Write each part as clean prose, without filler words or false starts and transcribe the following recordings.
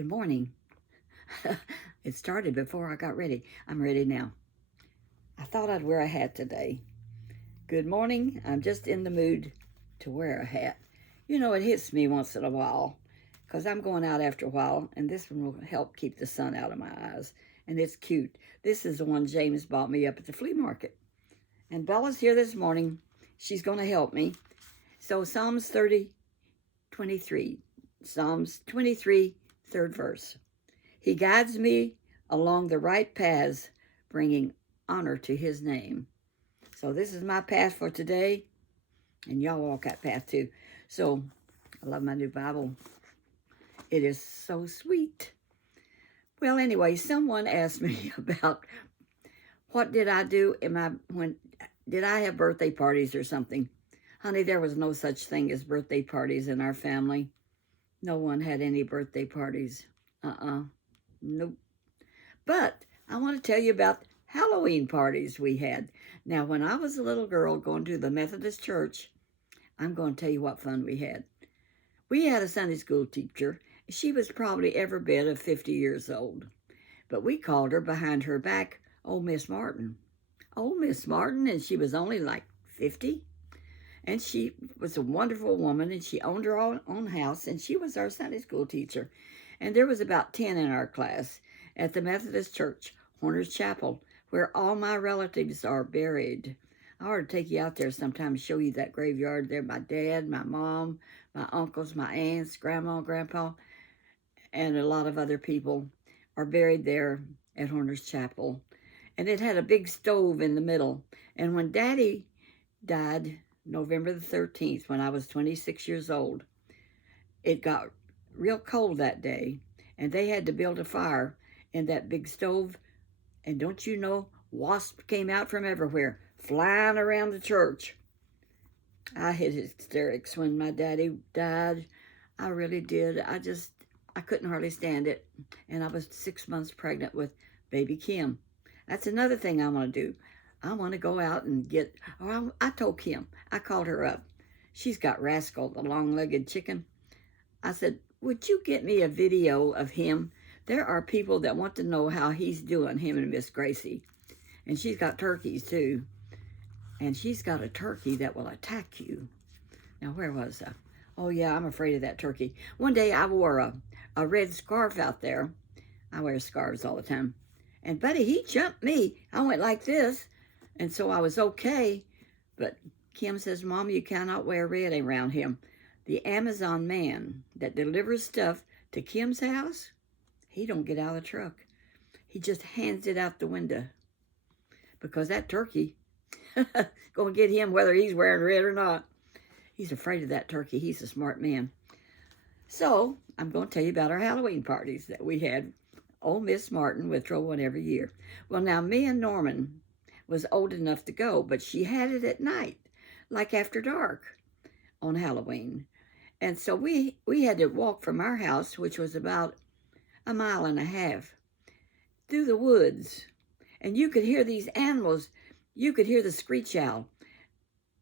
Good morning. It started before I got ready. I'm ready now. I thought I'd wear a hat today. Good morning. I'm just in the mood to wear a hat. You know, it hits me once in a while because I'm going out after a while, and this one will help keep the sun out of my eyes. And it's cute. This is the one James bought me up at the flea market. And Bella's here this morning. She's going to help me. So Psalms 23. Psalms 23, third verse. He guides me along the right paths, bringing honor to his name. So this is my path for today, and y'all walk that path too. So I love my new Bible. It is so sweet. Well, anyway, someone asked me about what did I do when did I have birthday parties or something? Honey, there was no such thing as birthday parties in our family. No one had any birthday parties. Nope. But I want to tell you about Halloween parties we had. Now, when I was a little girl going to the Methodist church, I'm going to tell you what fun we had. We had a Sunday school teacher. She was probably every bit of 50 years old. But we called her behind her back, Old Miss Martin. Old Miss Martin, and she was only like 50. And she was a wonderful woman, and she owned her own house, and she was our Sunday school teacher. And there was about 10 in our class at the Methodist Church, Horner's Chapel, where all my relatives are buried. I ought to take you out there sometime and show you that graveyard there. My dad, my mom, my uncles, my aunts, grandma, grandpa, and a lot of other people are buried there at Horner's Chapel. And it had a big stove in the middle. And when Daddy died November the 13th, when I was 26 years old, it got real cold that day, and they had to build a fire in that big stove. And don't you know, wasps came out from everywhere, flying around the church. I had hysterics when my daddy died. I really did. I couldn't hardly stand it. And I was 6 months pregnant with baby Kim. That's another thing I want to do. I want to go out and get, I told Kim, I called her up. She's got Rascal, the long-legged chicken. I said, would you get me a video of him? There are people that want to know how he's doing, him and Miss Gracie. And she's got turkeys too. And she's got a turkey that will attack you. Now, where was I? Oh, yeah, I'm afraid of that turkey. One day I wore a red scarf out there. I wear scarves all the time. And Buddy, he jumped me. I went like this. And so I was okay. But Kim says, Mom, you cannot wear red around him. The Amazon man that delivers stuff to Kim's house, he don't get out of the truck. He just hands it out the window. Because that turkey going to get him whether he's wearing red or not. He's afraid of that turkey. He's a smart man. So I'm going to tell you about our Halloween parties that we had. Old Miss Martin would throw one every year. Well, now, me and Norman was old enough to go, but she had it at night, like after dark on Halloween. And so we had to walk from our house, which was about 1.5 miles, through the woods. And you could hear these animals. You could hear the screech owl.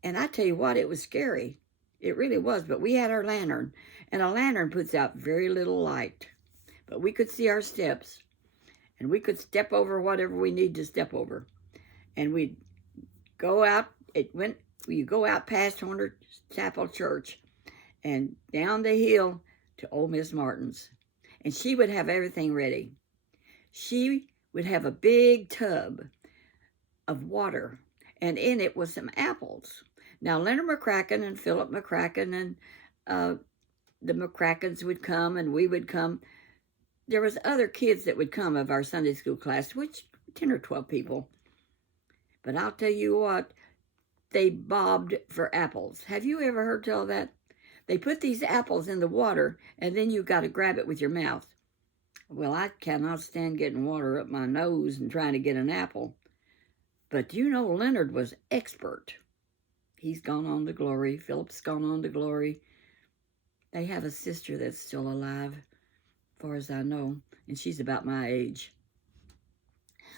And I tell you what, it was scary. It really was. But we had our lantern. And a lantern puts out very little light. But we could see our steps. And we could step over whatever we need to step over. And we'd go out. You go out past Horner Chapel Church and down the hill to Old Miss Martin's. And she would have everything ready. She would have a big tub of water, and in it was some apples. Now, Leonard McCracken and Philip McCracken and the McCrackens would come, and we would come. There was other kids that would come of our Sunday school class, which 10 or 12 people. But I'll tell you what, they bobbed for apples. Have you ever heard tell that? They put these apples in the water, and then you got to grab it with your mouth. Well, I cannot stand getting water up my nose and trying to get an apple. But you know, Leonard was expert. He's gone on to glory. Philip's gone on to glory. They have a sister that's still alive, as far as I know, and she's about my age.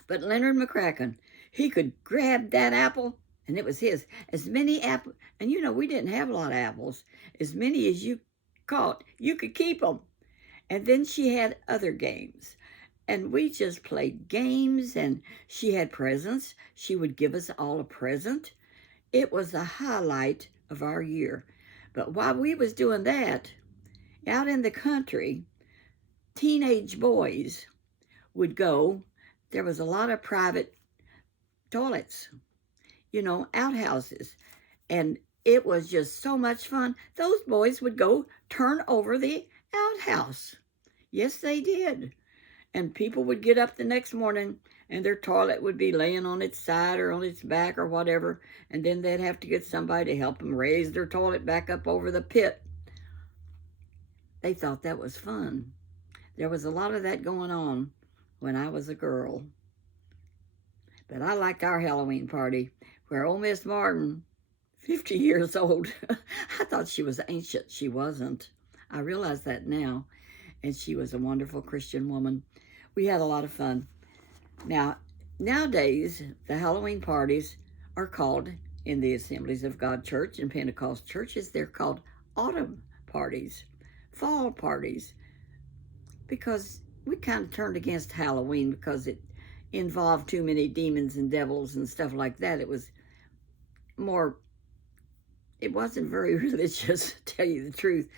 But Leonard McCracken, he could grab that apple, and it was his. As many apples, and you know, we didn't have a lot of apples. As many as you caught, you could keep them. And then she had other games. And we just played games, and she had presents. She would give us all a present. It was the highlight of our year. But while we was doing that, out in the country, teenage boys would go. There was a lot of private toilets, outhouses. And it was just so much fun. Those boys would go turn over the outhouse. Yes, they did. And people would get up the next morning and their toilet would be laying on its side or on its back or whatever. And then they'd have to get somebody to help them raise their toilet back up over the pit. They thought that was fun. There was a lot of that going on when I was a girl. But I liked our Halloween party where old Miss Martin, 50 years old, I thought she was ancient. She wasn't. I realize that now. And she was a wonderful Christian woman. We had a lot of fun. Now, nowadays, the Halloween parties are called, in the Assemblies of God Church and Pentecost churches, they're called autumn parties, fall parties, because we kind of turned against Halloween because it involved too many demons and devils and stuff like that. It wasn't very religious, to tell you the truth.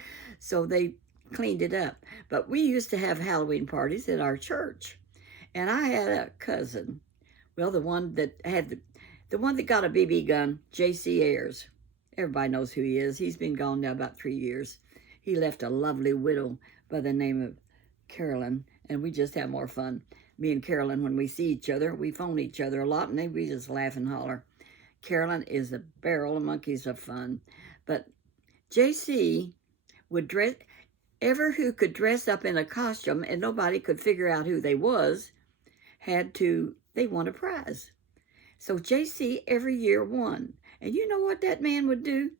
So they cleaned it up. But we used to have Halloween parties at our church. And I had a cousin, well, the one that got a BB gun, J.C. Ayers. Everybody knows who he is. He's been gone now about 3 years. He left a lovely widow by the name of Carolyn, and we just have more fun. Me and Carolyn, when we see each other, we phone each other a lot, and then we just laugh and holler. Carolyn is a barrel of monkeys of fun. But J.C. would dress, who could dress up in a costume and nobody could figure out who they was, they won a prize. So J.C. every year won. And you know what that man would do?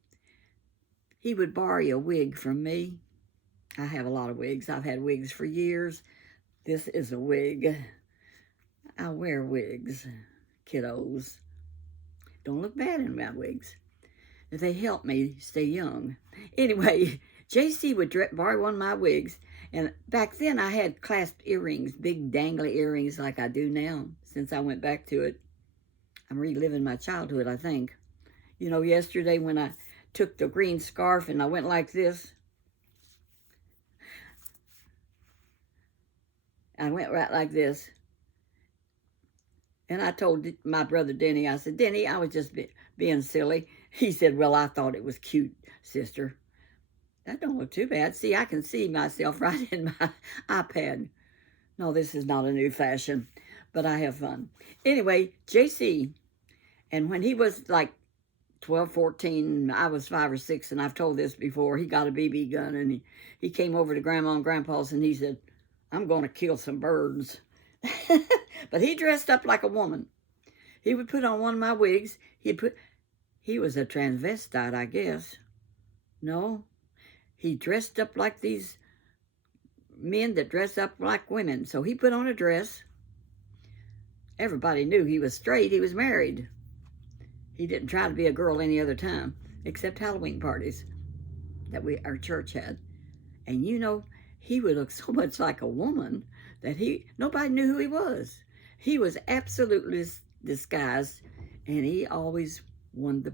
He would borrow a wig from me. I have a lot of wigs. I've had wigs for years. This is a wig. I wear wigs, kiddos. Don't look bad in my wigs. They help me stay young. Anyway, J.C. would borrow one of my wigs. And back then I had clasped earrings, big dangly earrings like I do now. Since I went back to it, I'm reliving my childhood, I think. Yesterday when I took the green scarf and I went like this, I went right like this. And I told my brother Denny, I said, Denny, I was just being silly. He said, well, I thought it was cute, sister. That don't look too bad. See, I can see myself right in my iPad. No, this is not a new fashion, but I have fun. Anyway, JC, and when he was like 12, 14, I was 5 or 6, and I've told this before, he got a BB gun, and he came over to Grandma and Grandpa's, and he said, I'm going to kill some birds. But he dressed up like a woman. He would put on one of my wigs. He was a transvestite, I guess. No, he dressed up like these men that dress up like women. So he put on a dress. Everybody knew he was straight. He was married. He didn't try to be a girl any other time, except Halloween parties that our church had. And he would look so much like a woman that nobody knew who he was. He was absolutely disguised, and he always won the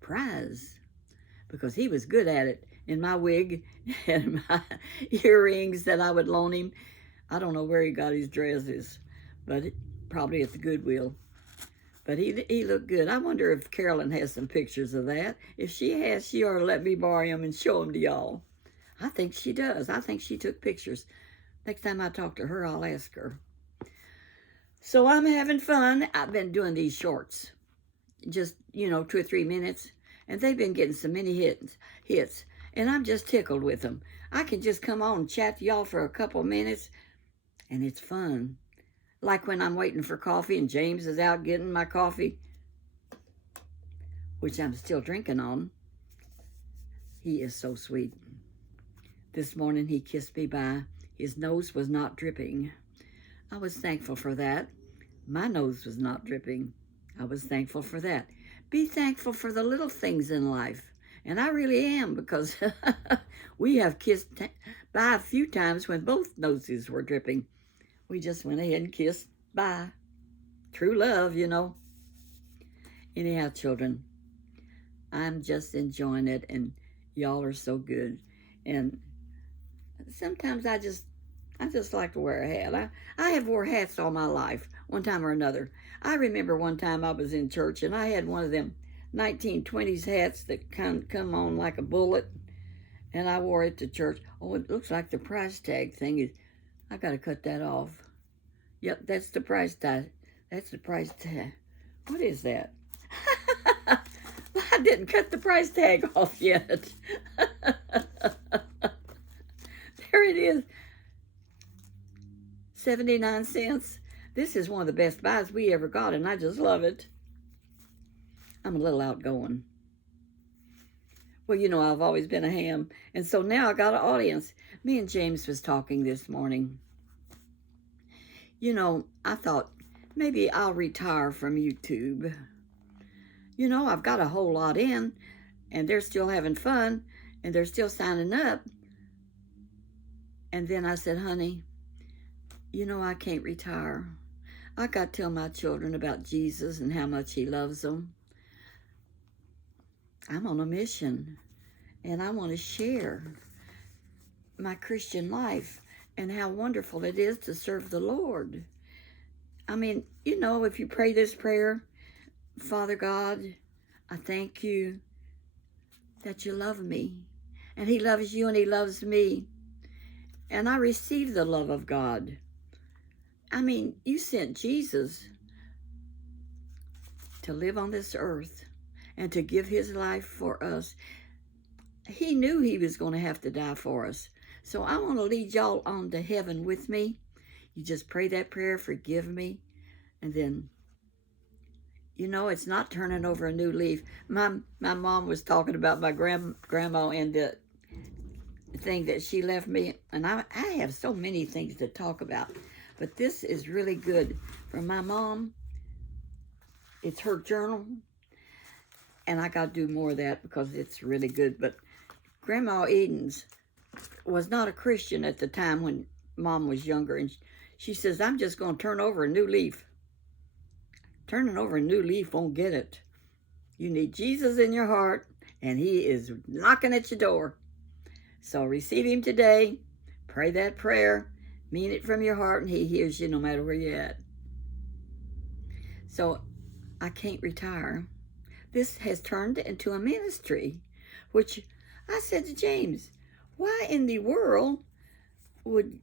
prize because he was good at it. In my wig and my earrings that I would loan him. I don't know where he got his dresses, but probably at the Goodwill. But he looked good. I wonder if Carolyn has some pictures of that. If she has, she ought to let me borrow them and show them to y'all. I think she does. I think she took pictures. Next time I talk to her, I'll ask her. So I'm having fun. I've been doing these shorts. Just, 2 or 3 minutes. And they've been getting so many hits. And I'm just tickled with them. I can just come on and chat to y'all for a couple minutes. And it's fun. Like when I'm waiting for coffee and James is out getting my coffee, which I'm still drinking on. He is so sweet. This morning he kissed me by. His nose was not dripping. I was thankful for that. My nose was not dripping. I was thankful for that. Be thankful for the little things in life And I really am, because we have kissed by a few times when both noses were dripping. We just went ahead and kissed bye. True love, you know. Anyhow, children, I'm just enjoying it, and y'all are so good. And sometimes I just like to wear a hat. I have wore hats all my life, one time or another. I remember one time I was in church, and I had one of them 1920s hats that come on like a bullet, and I wore it to church. Oh, it looks like the price tag thing is, I got to cut that off. Yep, that's the price tag. That's the price tag. What is that? I didn't cut the price tag off yet. There it is. 79 cents. This is one of the best buys we ever got, and I just love it. I'm a little outgoing. Well, you know, I've always been a ham, and so now I got an audience. Me and James was talking this morning. You know, I thought maybe I'll retire from YouTube. You know, I've got a whole lot in, and they're still having fun, and they're still signing up. And then I said, honey, you know, I can't retire. I got to tell my children about Jesus and how much he loves them. I'm on a mission, and I want to share my Christian life and how wonderful it is to serve the Lord. I mean, you know, if you pray this prayer, Father God, I thank you that you love me, and he loves you and he loves me, and I receive the love of God. I mean, you sent Jesus to live on this earth and to give his life for us. He knew he was going to have to die for us. So I want to lead y'all on to heaven with me. You just pray that prayer, forgive me, and then, you know, it's not turning over a new leaf. My mom was talking about my grandma and the thing that she left me, and I have so many things to talk about, but this is really good from my mom. It's her journal, and I got to do more of that because it's really good. But Grandma Edens was not a Christian at the time when Mom was younger, and she says, I'm just going to turn over a new leaf. Turning over a new leaf won't get it. You need Jesus in your heart, and he is knocking at your door. So receive him today. Pray that prayer. Mean it from your heart, and he hears you no matter where you're at. So I can't retire. This has turned into a ministry, which I said to James, why in the world would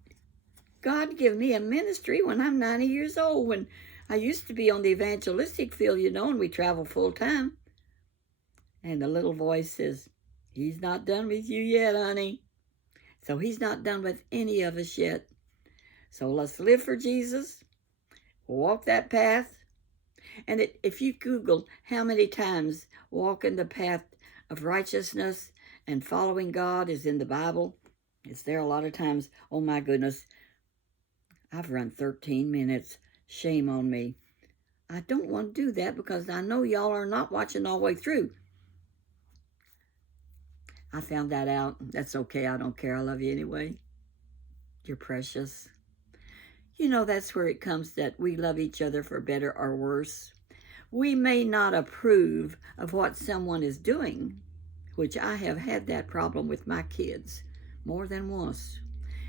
God give me a ministry when I'm 90 years old, when I used to be on the evangelistic field, you know, and we travel full time? And the little voice says, he's not done with you yet, honey. So he's not done with any of us yet. So let's live for Jesus, walk that path. And if you Google how many times walking the path of righteousness and following God is in the Bible, it's there a lot of times. Oh my goodness, I've run 13 minutes. Shame on me. I don't want to do that because I know y'all are not watching all the way through. I found that out. That's okay. I don't care. I love you anyway. You're precious. You know, that's where it comes that we love each other for better or worse. We may not approve of what someone is doing, which I have had that problem with my kids more than once.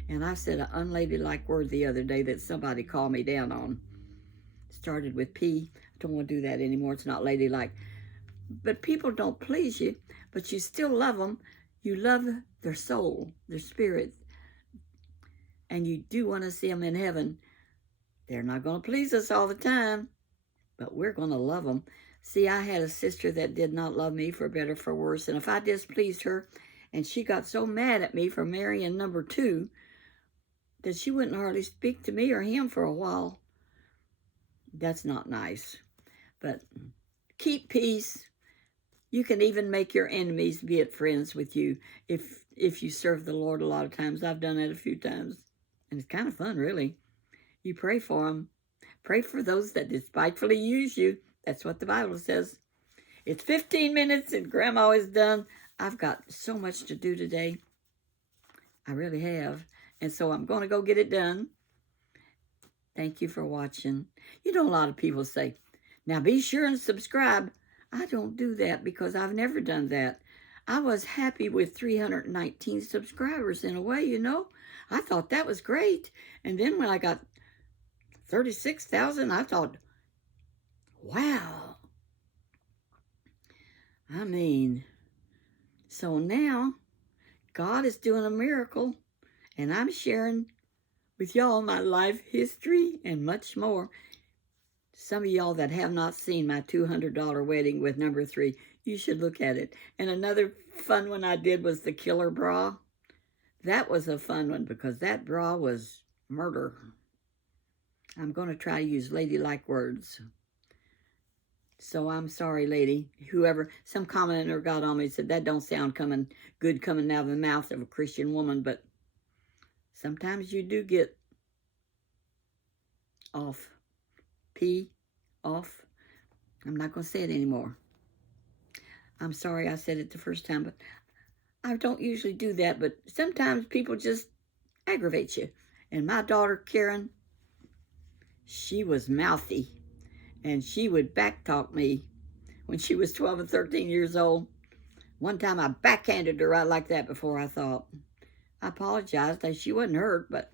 And I said an unladylike word the other day that somebody called me down on. Started with P. I don't want to do that anymore. It's not ladylike. But people don't please you, but you still love them. You love their soul, their spirit, and you do want to see them in heaven. They're not going to please us all the time, but we're going to love them. See, I had a sister that did not love me for better, for worse, and if I displeased her, and she got so mad at me for marrying number 2, that she wouldn't hardly speak to me or him for a while. That's not nice. But keep peace. You can even make your enemies be at friends with you if you serve the Lord a lot of times. I've done that a few times, and it's kind of fun, really. You pray for them. Pray for those that despitefully use you. That's what the Bible says. It's 15 minutes, and Grandma is done. I've got so much to do today. I really have. And so I'm going to go get it done. Thank you for watching. You know, a lot of people say, now be sure and subscribe. I don't do that because I've never done that. I was happy with 319 subscribers in a way, you know. I thought that was great. And then when I got 36,000, I thought, wow. I mean, so now God is doing a miracle, and I'm sharing with y'all my life history and much more. Some of y'all that have not seen my $200 wedding with number 3, you should look at it. And another fun one I did was the killer bra. That was a fun one because that bra was murder. I'm going to try to use ladylike words. So I'm sorry, lady. Whoever, some commenter got on me and said, that don't sound good coming out of the mouth of a Christian woman, but sometimes you do get off. Off. I'm not going to say it anymore. I'm sorry I said it the first time, but I don't usually do that, but sometimes people just aggravate you. And my daughter, Karen, she was mouthy, and she would backtalk me when she was 12 and 13 years old. One time I backhanded her right like that before I thought. I apologized. She wasn't hurt, but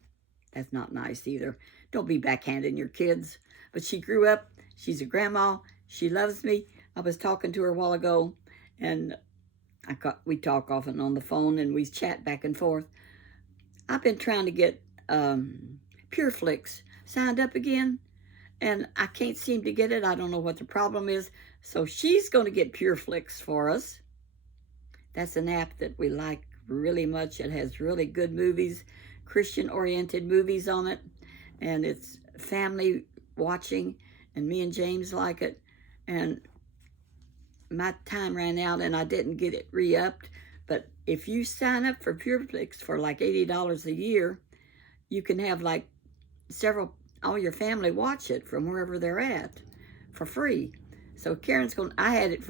that's not nice either. Don't be backhanding your kids. But she grew up. She's a grandma. She loves me. I was talking to her a while ago, and we talk often on the phone, and we chat back and forth. I've been trying to get PureFlix signed up again, and I can't seem to get it. I don't know what the problem is. So she's going to get PureFlix for us. That's an app that we like really much. It has really good movies, Christian-oriented movies on it, and it's family watching, and me and James like it. And my time ran out, and I didn't get it re-upped. But if you sign up for PureFlix for like $80 a year, you can have like all your family watch it from wherever they're at for free. So Karen's I had it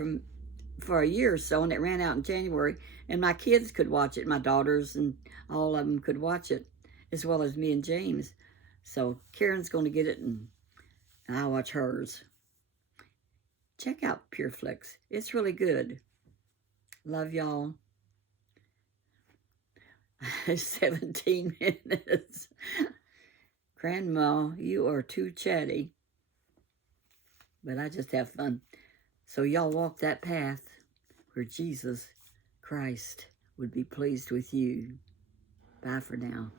for a year or so, and it ran out in January, and my kids could watch it. My daughters and all of them could watch it, as well as me and James. So Karen's going to get it, and I'll watch hers. Check out PureFlix. It's really good. Love y'all. 17 minutes. Grandma, you are too chatty. But I just have fun. So y'all walk that path where Jesus Christ would be pleased with you. Bye for now.